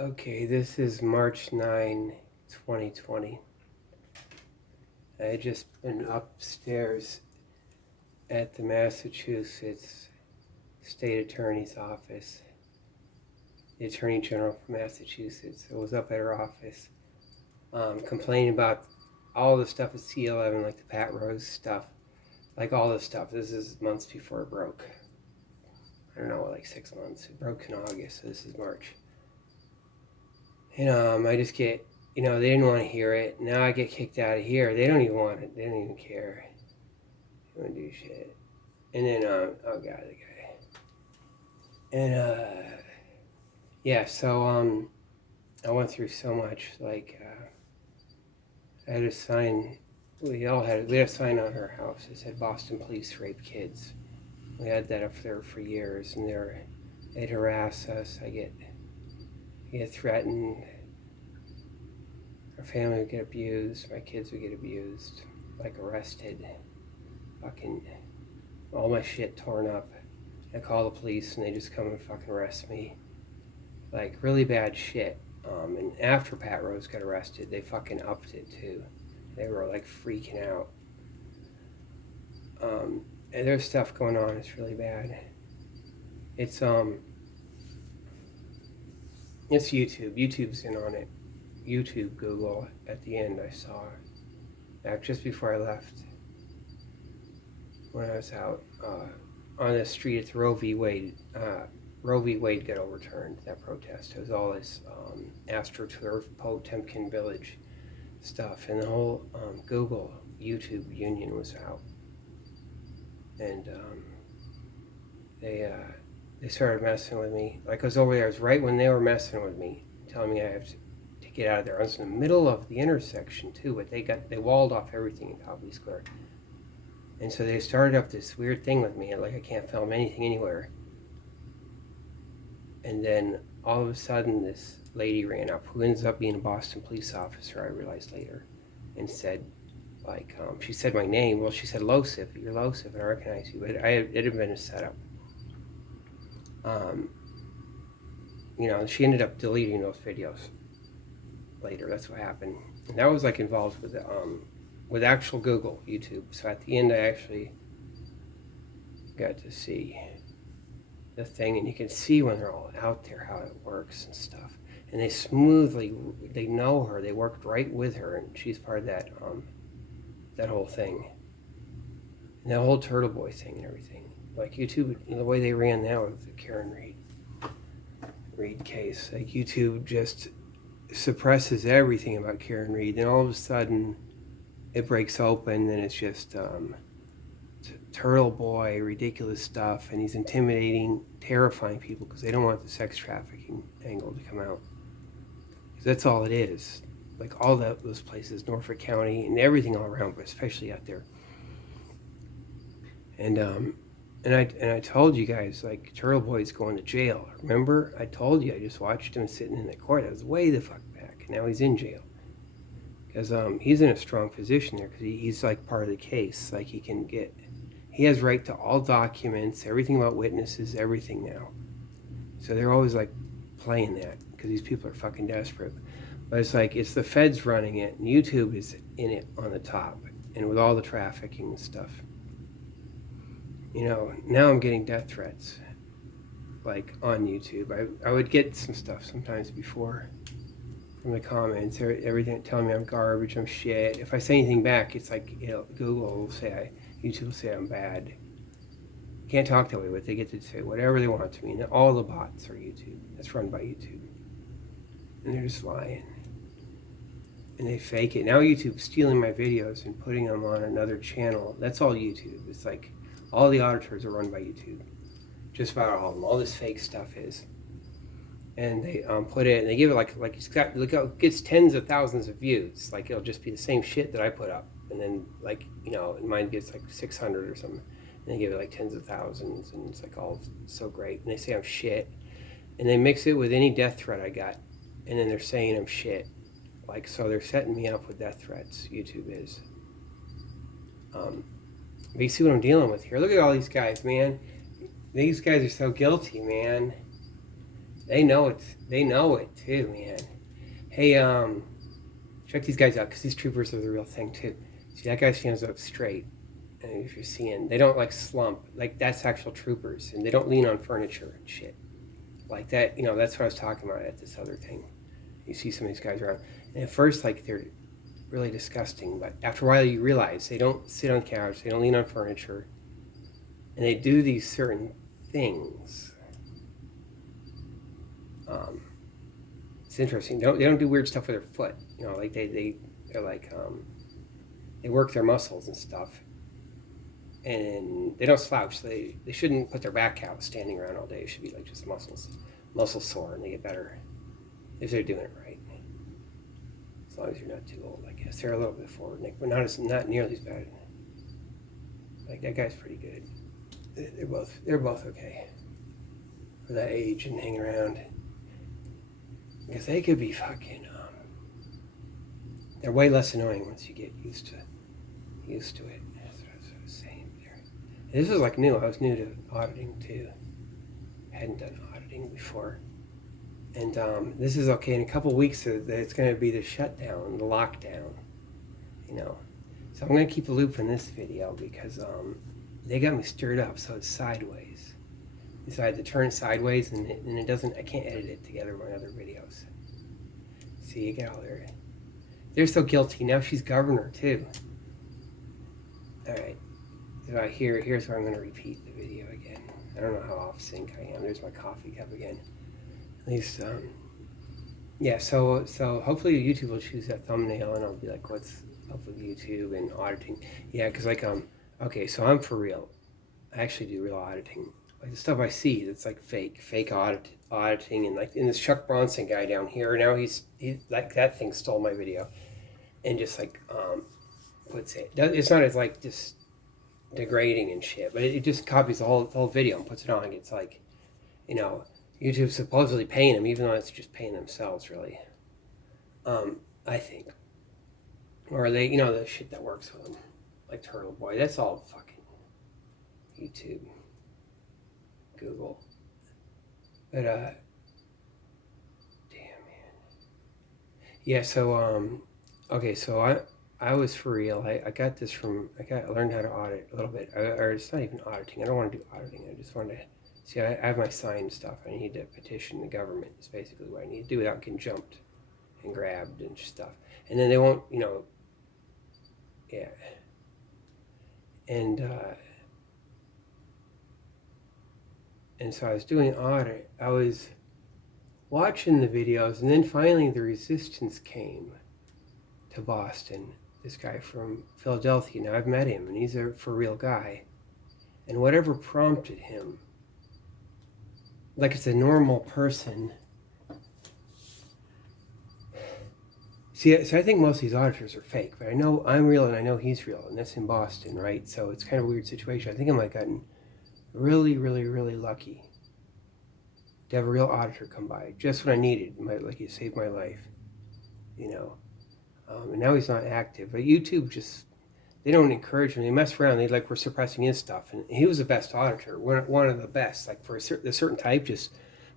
Okay, this is March 9, 2020. I had just been upstairs at the Massachusetts State Attorney's office. The Attorney General from Massachusetts. I was up at her office complaining about all the stuff at C11, like the Pat Rose stuff. Like all the stuff. This is months before it broke. I don't know, like 6 months. It broke in August, so this is March. And I just get, they didn't want to hear it. Now I get kicked out of here. They don't even want it. They don't even care. They don't do shit. And then, oh God, the guy. And, yeah, so, I went through so much, like, I had a sign, we had a sign on our house that said Boston Police Rape Kids. We had that up there for years, and they'd harass us. I get threatened. Our family would get abused. My kids would get abused, like arrested. Fucking all my shit torn up. I call the police and they just come and fucking arrest me. Like really bad shit. And after Pat Rose got arrested, they fucking upped it too. They were like freaking out. And there's stuff going on. It's really bad. It's YouTube. YouTube's in on it. YouTube, Google. At the end, I saw back just before I left. When I was out on the street at the Roe v. Wade. Roe v. Wade got overturned. That protest. It was all this AstroTurf, Potemkin Village stuff, and the whole Google YouTube union was out. And they started messing with me. Like I was over there, it was right when they were messing with me, telling me I have to get out of there. I was in the middle of the intersection too, but they walled off everything in Copley Square. And so they started up this weird thing with me, like I can't film anything anywhere. And then all of a sudden this lady ran up, who ends up being a Boston police officer, I realized later, and said, like, she said my name. Well, she said, Losif, you're Losif, and I recognize you. But it had been a setup. She ended up deleting those videos later. That's what happened. And that was like involved with actual Google, YouTube. So at the end, I actually got to see the thing, and you can see when they're all out there how it works and stuff. And they know her. They worked right with her, and she's part of that whole thing. And that whole Turtle Boy thing and everything. Like YouTube, the way they ran that with the Karen Reed case. Like YouTube just suppresses everything about Karen Reed. Then all of a sudden, it breaks open, and it's just Turtle Boy, ridiculous stuff, and he's intimidating, terrifying people because they don't want the sex trafficking angle to come out. Because that's all it is. Like all those places, Norfolk County and everything all around, but especially out there. And I told you guys, like, Turtle Boy's going to jail. Remember? I told you, I just watched him sitting in the court. That was way the fuck back. And now he's in jail. Because he's in a strong position there, because he's like part of the case. Like he has right to all documents, everything about witnesses, everything now. So they're always like playing that, because these people are fucking desperate. But it's like, it's the feds running it, and YouTube is in it on the top, and with all the trafficking and stuff. Now I'm getting death threats, like, on YouTube. I would get some stuff sometimes before from the comments, everything telling me I'm garbage, I'm shit. If I say anything back, it's like, Google will say, YouTube will say I'm bad. Can't talk that way, but they get to say whatever they want to me. And all the bots are YouTube. That's run by YouTube. And they're just lying. And they fake it. Now YouTube's stealing my videos and putting them on another channel. That's all YouTube. It's like all the auditors are run by YouTube. Just about all of them. All this fake stuff is. And they put it, and they give it like it's got, look how it gets tens of thousands of views. Like it'll just be the same shit that I put up. And then like, mine gets like 600 or something. And they give it like tens of thousands, and it's like all so great. And they say I'm shit. And they mix it with any death threat I got. And then they're saying I'm shit. Like, so they're setting me up with death threats, YouTube is. But you see what I'm dealing with here. Look at all these guys, man. These guys are so guilty, man. They know it. They know it too, man. Hey, check these guys out because these troopers are the real thing too. See, that guy stands up straight, and if you're seeing, they don't like slump. Like that's actual troopers, and they don't lean on furniture and shit like that. You know, that's what I was talking about at this other thing. You see some of these guys around, and at first, like they're really disgusting, but after a while, you realize they don't sit on couch, they don't lean on furniture, and they do these certain things. It's interesting. They don't do weird stuff with their foot. You know, like they're like they work their muscles and stuff, and they don't slouch. They shouldn't put their back out standing around all day. It should be like just muscle sore, and they get better if they're doing it right. As long as you're not too old, I guess. They're a little bit forward, Nick, but not nearly as bad. Like that guy's pretty good. They're both okay for that age and hang around. Because they could be fucking, they're way less annoying once you get used to it. That's what I was saying there. This is like new. I was new to auditing too. Hadn't done auditing before. And this is okay. In a couple weeks, it's going to be the shutdown, the lockdown, you know. So I'm going to keep a loop in this video because they got me stirred up, so it's sideways. Decided to turn sideways, and it doesn't. I can't edit it together with my other videos. See, you get all there. They're so guilty. Now she's governor too. All right. Here's where I'm going to repeat the video again. I don't know how off sync I am. There's my coffee cup again. At least, yeah. So hopefully YouTube will choose that thumbnail, and I'll be like, what's up with YouTube and auditing? Yeah, because like okay, so I'm for real. I actually do real auditing. Like the stuff I see that's like fake auditing, and like in this Chuck Bronson guy down here, now he's like that thing stole my video, and just like puts it. It's not as like just degrading and shit, but it just copies the whole video and puts it on. It's like, you know, YouTube's supposedly paying them, even though it's just paying themselves, really. I think, or they, you know, the shit that works with them, like Turtle Boy. That's all fucking YouTube. Google. But damn, man. Yeah, so okay, so I was for real. I got this from I learned how to audit a little bit. Or it's not even auditing. I don't want to do auditing. I just wanted to see. I have my signed stuff. I need to petition the government. Is basically what I need to do without getting jumped and grabbed and stuff. And then they won't, you know. Yeah. And so I was doing audit. I was watching the videos, and then finally the resistance came to Boston. This guy from Philadelphia. Now I've met him, and he's a for real guy. And whatever prompted him, like it's a normal person. See, so I think most of these auditors are fake, but I know I'm real and I know he's real, and that's in Boston, right? So it's kind of a weird situation. I think I might have gotten really, really, really lucky to have a real auditor come by, just what I needed. Like, it saved my life, you know. And now he's not active, but YouTube just, they don't encourage him. They mess around. They like, we're suppressing his stuff, and he was the best auditor, one of the best. Like for a certain type, just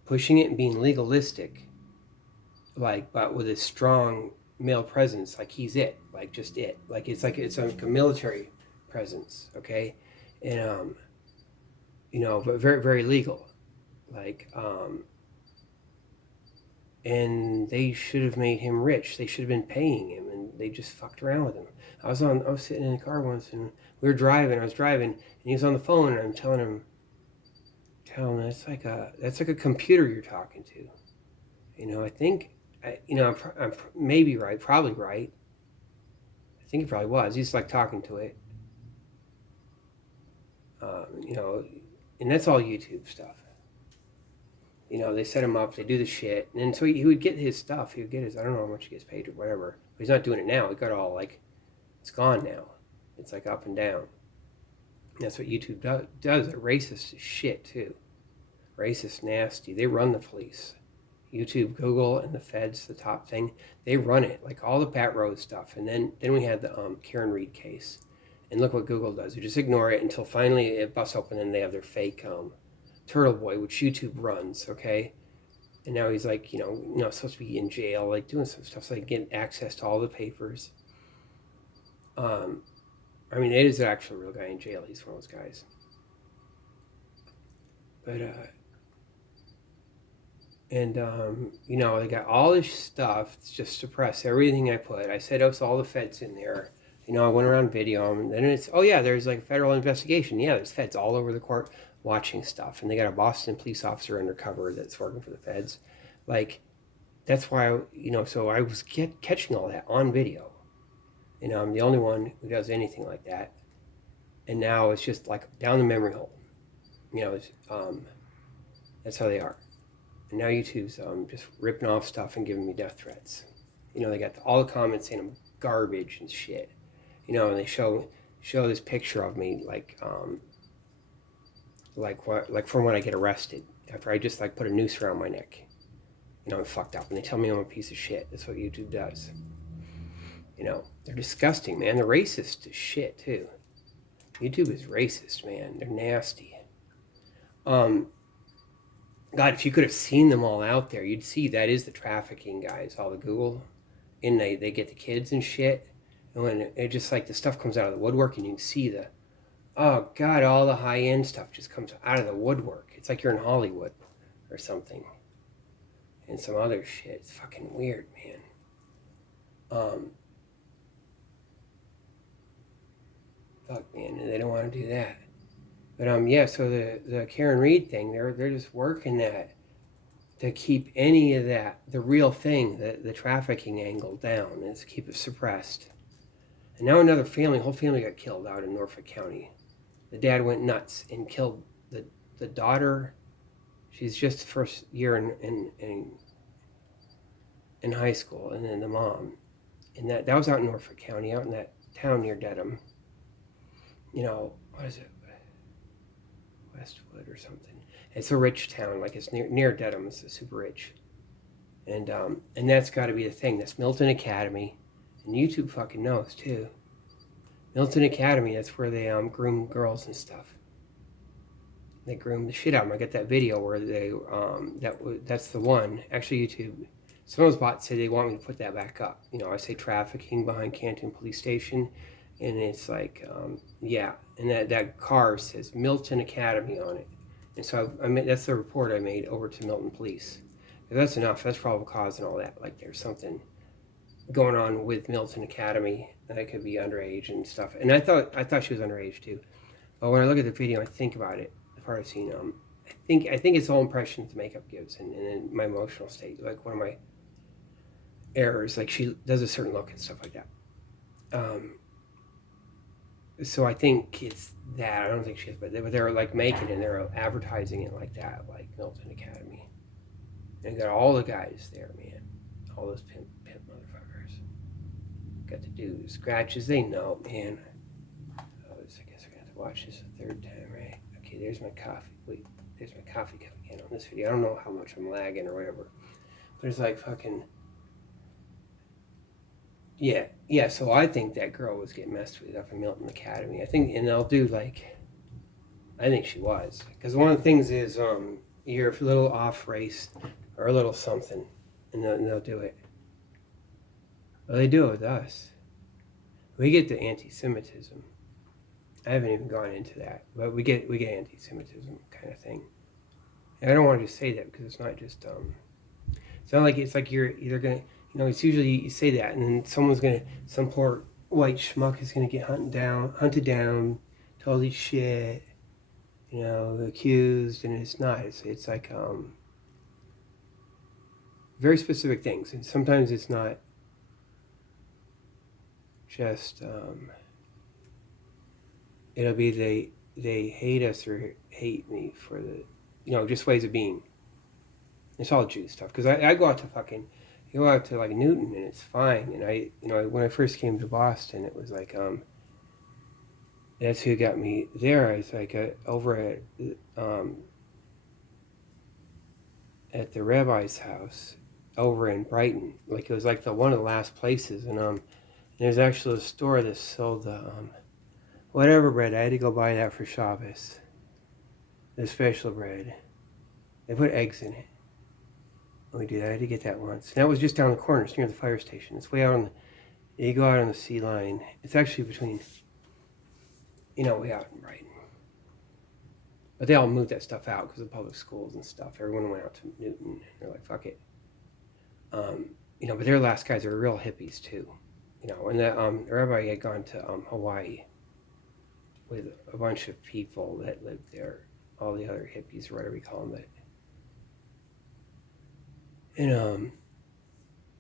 pushing it and being legalistic, like, but with a strong male presence, like he's it, like just it, like it's like a military presence, okay, and you know, but very, very legal, like, and they should have made him rich. They should have been paying him, and they just fucked around with him. I was sitting in a car once, and we were driving. I was driving, and he was on the phone, and I'm telling him, that's like a computer you're talking to. You know, I think, you know, I'm maybe right, probably right. I think he probably was. He's like talking to it. You know, and that's all YouTube stuff. You know, they set him up, they do the shit, and then so he would get his stuff. He would get his, I don't know how much he gets paid or whatever, but he's not doing it now. He got all like, it's gone now. It's like up and down. And that's what YouTube does. They're racist as shit too. Racist, nasty. They run the police. YouTube, Google, and the feds, the top thing, they run it, like all the Pat Rose stuff. And then we had the Karen Reed case. And look what Google does. They just ignore it until finally it busts open and they have their fake Turtle Boy, which YouTube runs, okay? And now he's like, supposed to be in jail, like doing some stuff, so like getting access to all the papers. I mean, it is an actual real guy in jail. He's one of those guys. But they got all this stuff. It's just suppress everything I put. I said, so all the feds in there. I went around video them, and then it's, there's like a federal investigation. Yeah, there's feds all over the court watching stuff, and they got a Boston police officer undercover that's working for the feds. Like, that's why, so I was catching all that on video. I'm the only one who does anything like that. And now it's just like down the memory hole. That's how they are. And now YouTube's just ripping off stuff and giving me death threats. They got all the comments saying I'm garbage and shit. And they show this picture of me like from when I get arrested after I just like put a noose around my neck. I'm fucked up, and they tell me I'm a piece of shit. That's what YouTube does. They're disgusting, man. They're racist as shit too. YouTube is racist, man. They're nasty. God, if you could have seen them all out there, you'd see that is the trafficking guys, all the Google, and they get the kids and shit. And when it just like the stuff comes out of the woodwork, and you can see oh God, all the high end stuff just comes out of the woodwork. It's like you're in Hollywood or something, and some other shit. It's fucking weird, man. Fuck, man, and they don't want to do that. But so the Karen Reed thing, they're just working that to keep any of that, the real thing, the trafficking angle down, and to keep it suppressed. And now another whole family got killed out in Norfolk County. The dad went nuts and killed the daughter. She's just the first year in high school, and then the mom. And that was out in Norfolk County, out in that town near Dedham. What is it? Westwood or something. It's a rich town, like it's near Dedham. It's super rich, and that's got to be the thing. That's Milton Academy, and YouTube fucking knows too. Milton Academy. That's where they groom girls and stuff. They groom the shit out of them. I got that video where they that's the one. Actually, YouTube. Some of those bots say they want me to put that back up. I say trafficking behind Canton Police Station, and it's like and that car says Milton Academy on it. And so that's the report I made over to Milton Police. If that's enough, that's probable cause and all that. Like there's something going on with Milton Academy that could be underage and stuff. And I thought she was underage too. But when I look at the video, I think about it. The part I've seen, I think it's all impressions the makeup gives, and then my emotional state, like one of my errors, like she does a certain look and stuff like that. So I think it's that. I don't think she is, but they're like making it and they're advertising it like that, like Milton Academy. And got all the guys there, man. All those pimp motherfuckers. Got to do the scratches. They know, man. I guess I got to watch this a third time, right? Okay, there's my coffee. Wait, there's my coffee coming in on this video. I don't know how much I'm lagging or whatever. But it's like fucking... Yeah, so I think that girl was getting messed with up in Milton Academy. I think, and they'll do like, I think she was. Because one of the things is you're a little off race or a little something, and they'll do it. Well, they do it with us. We get the anti-Semitism. I haven't even gone into that, but we get anti-Semitism kind of thing. And I don't want to just say that because it's not just it's not like it's like you're either gonna. It's usually you say that, and then some poor white schmuck is gonna get hunted down, told these shit, accused, and it's not. It's like very specific things, and sometimes it's not just it'll be they hate us or hate me for the just ways of being. It's all Jew stuff because I go out to fucking. You go out to like Newton and it's fine. And I when I first came to Boston, it was like, that's who got me there. I was like over at the rabbi's house over in Brighton. Like it was like one of the last places. And there's actually a store that sold whatever bread. I had to go buy that for Shabbos. The special bread. They put eggs in it. We did. I had to get that once. And that was just down the corner. It's near the fire station. It's way out on the, you go out on the sea line. It's actually between, way out in Brighton. But they all moved that stuff out because of public schools and stuff. Everyone went out to Newton. They're like, fuck it. But their last guys are real hippies too. And the rabbi had gone to Hawaii with a bunch of people that lived there. All the other hippies, or whatever you call them. And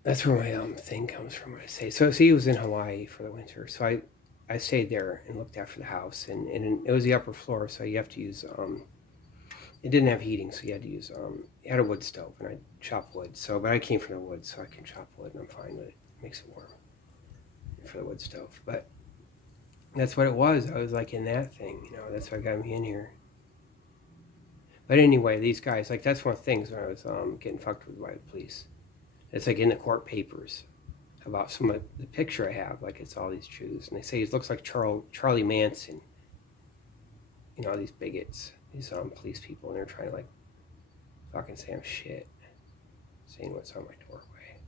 that's where my thing comes from. I say so. He was in Hawaii for the winter, so I stayed there and looked after the house, and it was the upper floor, so you have to use it didn't have heating, so you had to use it had a wood stove, and I chopped wood. But I came from the wood, so I can chop wood, and I'm fine with it. It makes it warm for the wood stove. But that's what it was. I was like in that thing, That's what got me in here. But anyway, these guys, like, that's one of the things when I was getting fucked with by the police. It's like in the court papers about some of the picture I have, like it's all these Jews, and they say he looks like Charlie Manson. These bigots, these police people, and they're trying to like fucking say I'm shit, saying what's on my doorway.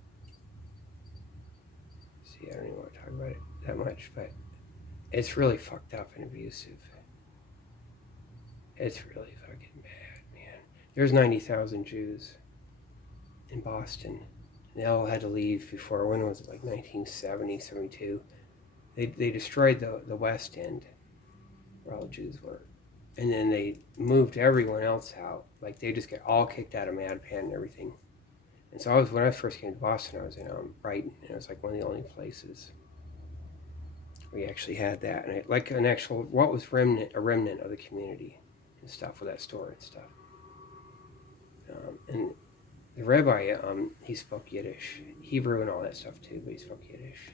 See, I don't even want to talk about it that much, but it's really fucked up and abusive. It's really fucking bad, man. There's 90,000 Jews in Boston. They all had to leave before, when was it, like 1970, 72? They destroyed the West End, where all the Jews were. And then they moved everyone else out. Like, they just get all kicked out of MadPan and everything. And so when I first came to Boston, I was in Brighton, and it was like one of the only places we actually had that. And like an actual, what was a remnant of the community and stuff with that store and stuff. And the rabbi, he spoke Yiddish, Hebrew and all that stuff too, but he spoke Yiddish.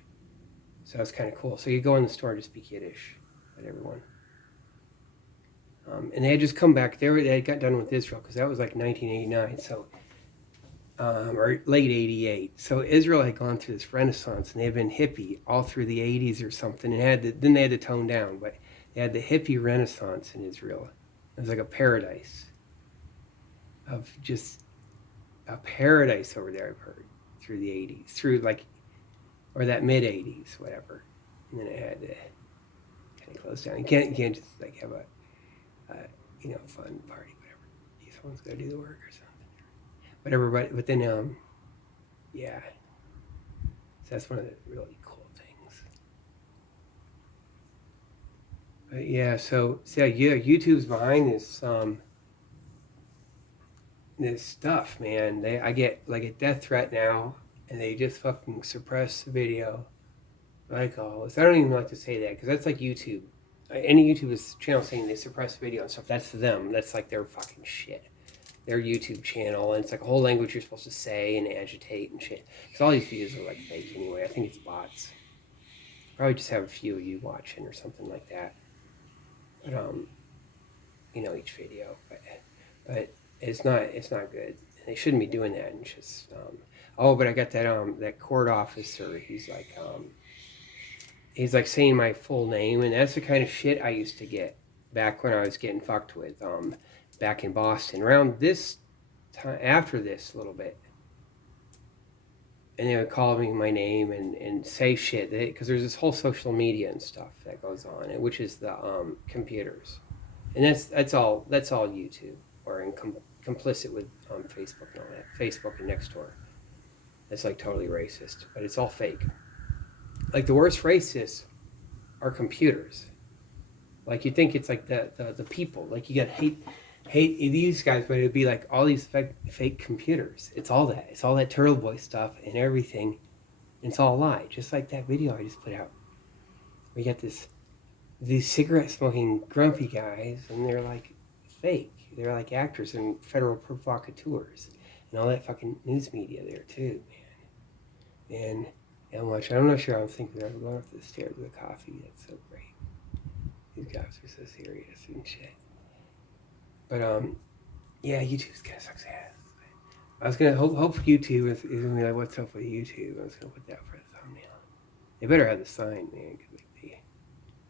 So that was kind of cool. So you go in the store to speak Yiddish with everyone. And they had just come back. They had got done with Israel because that was like 1989, so or late 88. So Israel had gone through this renaissance, and they had been hippie all through the 80s or something. And then they had to tone down, but they had the hippie renaissance in Israel. It was like a paradise of just a paradise over there, I've heard, through the 80s, or that mid 80s, whatever. And then it had to kind of close down. You can't just like have a fun party, whatever. Someone's got to do the work or something, whatever. But then, yeah. So that's one of the really cool things. But yeah, so yeah, YouTube's behind this this stuff, man. I get like a death threat now, and they just fucking suppress the video, like always. I don't even like to say that because that's like YouTube. Any YouTuber's channel saying they suppress video and stuff, that's them. That's like their fucking shit. Their YouTube channel, and it's like a whole language you're supposed to say and agitate and shit. Because all these videos are like fake anyway. I think it's bots. Probably just have a few of you watching or something like that. But each video. But it's not good. They shouldn't be doing that. And just but I got that court officer. He's like saying my full name, and that's the kind of shit I used to get back when I was getting fucked with back in Boston around this time, after this a little bit. And they would call me my name and say shit, because there's this whole social media and stuff that goes on, which is the computers, and that's all YouTube, or complicit with Facebook and all that. Facebook and Nextdoor. That's like totally racist, but it's all fake. Like the worst racists are computers. Like you think it's like the people. Like you got hate these guys, but it'd be like all these fake computers. It's all that. It's all that Turtle Boy stuff and everything. And it's all a lie. Just like that video I just put out. We got these cigarette smoking grumpy guys, and they're like fake. They're like actors and federal provocateurs and all that fucking news media there too, man. And how much? I'm not sure. I'm thinking I'm going up the stairs with a coffee. That's so great. These guys are so serious and shit. But yeah, YouTube's kind of sucks ass. I was gonna hope YouTube is gonna be like, what's up with YouTube? I was gonna put that for the thumbnail. They better have the sign, man, because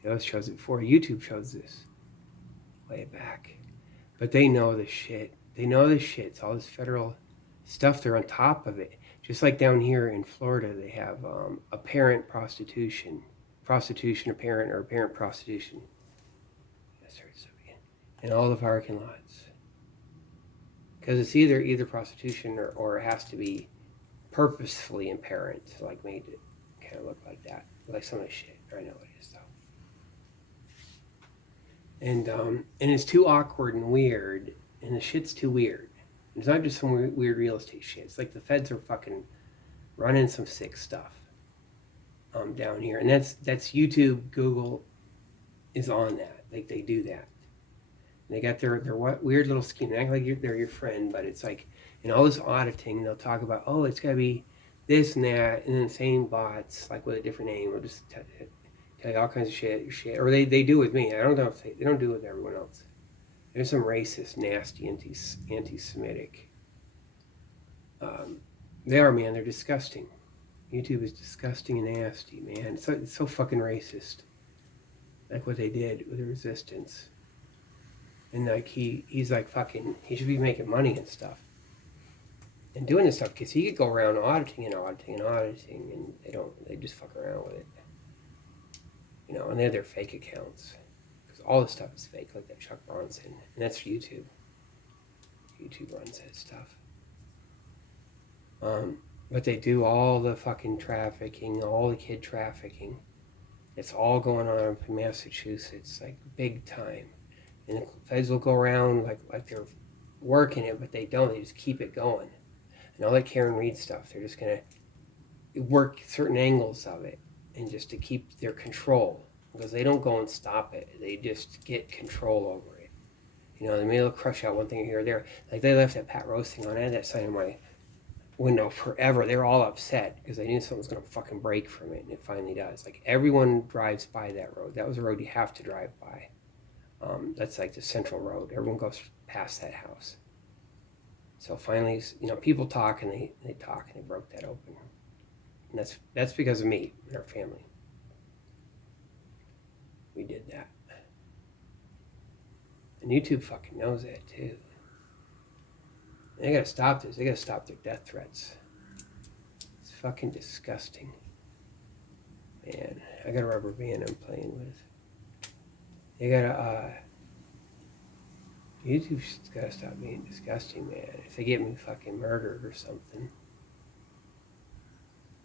they always chose it before. YouTube chose this way back, but they know the shit. They know the shit. It's all this federal stuff. They're on top of it. Just like down here in Florida, they have apparent prostitution, apparent or apparent prostitution. In all the parking lots, because it's either prostitution or it has to be purposefully apparent, like made it kind of look like that, like some of the shit. I know it is though. And it's too awkward and weird, and the shit's too weird. It's not just some weird real estate shit. It's like the feds are fucking running some sick stuff down here, and that's YouTube. Google is on that. Like they do that. And they got their what weird little scheme. They act like they're your friend, but it's like in all this auditing, they'll talk about, oh, it's gotta be this and that, and then the same bots, like with a different name, will just tell you all kinds of shit. Or they do with me. I don't know if they don't do it with everyone else. There's some racist, nasty, anti-Semitic. They are, man. They're disgusting. YouTube is disgusting and nasty, man. It's so fucking racist. Like what they did with the resistance. And like he's like fucking, he should be making money and stuff. And doing this stuff, because he could go around auditing, and they just fuck around with it. You know, and they're their fake accounts. Because all this stuff is fake, like that Chuck Bronson. And that's YouTube. YouTube runs that stuff. But they do all the fucking trafficking, all the kid trafficking. It's all going on up in Massachusetts, like big time. And the feds will go around like they're working it, but they don't. They just keep it going. And all that Karen Reed stuff, they're just going to work certain angles of it and just to keep their control. Because they don't go and stop it. They just get control over it. You know, they may crush out one thing here or there. Like they left that Pat Rose thing on. I had that sign in my window forever. They were all upset because they knew something was going to fucking break from it, and it finally does. Like everyone drives by that road. That was a road you have to drive by. That's like the central road. Everyone goes past that house. So finally, you know, people talk and they talk and they broke that open. And that's because of me and our family. We did that. And YouTube fucking knows that too. And they gotta stop this. They gotta stop their death threats. It's fucking disgusting. Man, I got a rubber band I'm playing with. They gotta, YouTube's gotta stop being disgusting, man. If they get me fucking murdered or something.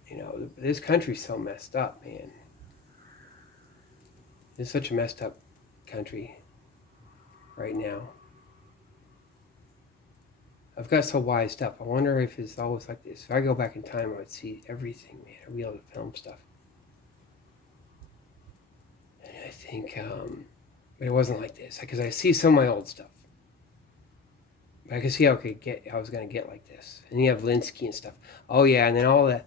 You know, this country's so messed up, man. It's such a messed up country right now. I've got so wised up. I wonder if it's always like this. If I go back in time, I would see everything, man. I'd be able to film stuff. And I think, but it wasn't like this. Because I see some of my old stuff. But I could see how I was going to get like this. And you have Linsky and stuff. Oh yeah, and then all that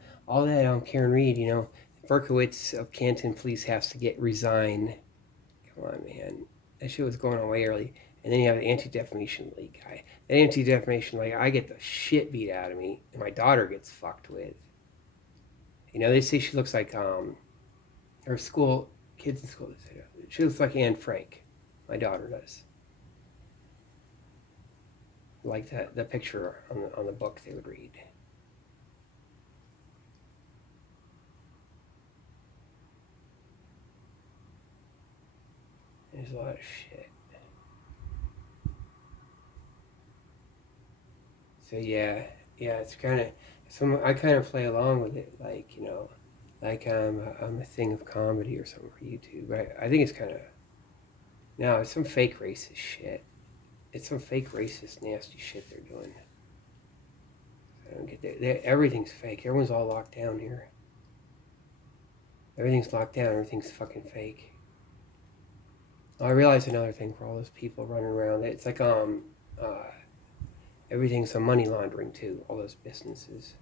Karen Reed, you know, Berkowitz of Canton Police has to resign. Come on, man. That shit was going on way early. And then you have the Anti-Defamation League guy. That Anti-Defamation League, I get the shit beat out of me, and my daughter gets fucked with. You know, they say she looks like, her school, kids in school, she looks like Anne Frank. My daughter does. Like the picture on the book they would read. There's a lot of shit. So yeah, it's kind of, I kind of play along with it, like, you know, like I'm a thing of comedy or something for YouTube. I think it's kind of, no, it's some fake racist shit. It's some fake racist, nasty shit they're doing. I don't get that. Everything's fake. Everyone's all locked down here. Everything's locked down. Everything's fucking fake. I realized another thing for all those people running around. It's like everything's a money laundering too. All those businesses,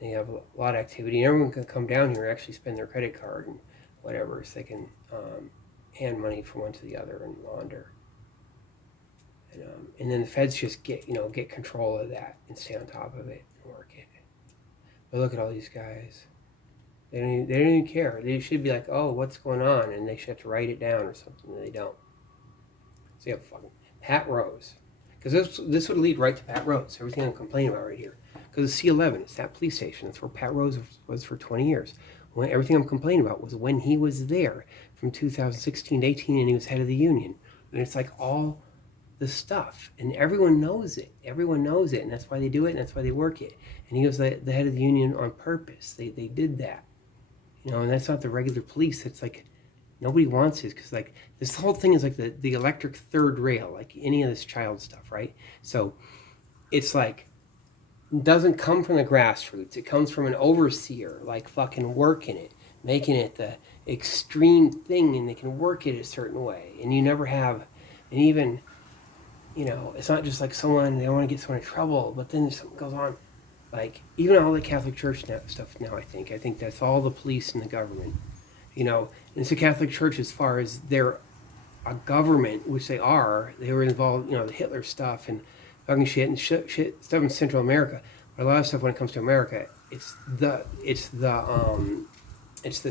and they have a lot of activity. And everyone can come down here and actually spend their credit card and whatever, so they can hand money from one to the other and launder. And then the feds just get control of that and stay on top of it and work it. But look at all these guys. They don't even care. They should be like, oh, what's going on? And they should have to write it down or something. And they don't. So you have fucking Pat Rose. Because this would lead right to Pat Rose, everything I'm complaining about right here. Because the C11, it's that police station. That's where Pat Rose was for 20 years. Everything I'm complaining about was when he was there from 2016 to 18 and he was head of the union. And it's like all the stuff. And everyone knows it. Everyone knows it. And that's why they do it and that's why they work it. And he was the head of the union on purpose. They did that. And that's not the regular police. It's like nobody wants this because like this whole thing is like the electric third rail, like any of this child stuff, right? So it's like doesn't come from the grassroots. It comes from an overseer, like fucking working it, making it the extreme thing, and they can work it a certain way. And you never have, and even, it's not just like someone, they don't want to get someone in trouble, but then something goes on. Like, even all the Catholic Church stuff now, I think that's all the police and the government. And it's the Catholic Church as far as they're a government, which they were involved, the Hitler stuff and fucking shit and shit stuff in Central America. But a lot of stuff when it comes to America, it's the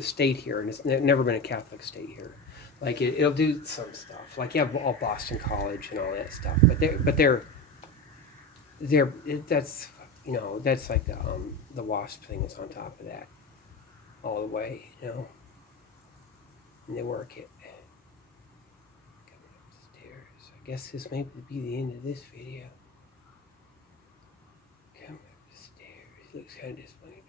state here, and it's never been a Catholic state here. Like it'll do some stuff, like all Boston College and all that stuff. That's that's like the WASP thing is on top of that, all the way, and they work it. Coming upstairs. I guess this may be the end of this video. Coming upstairs. Looks kind of disappointing.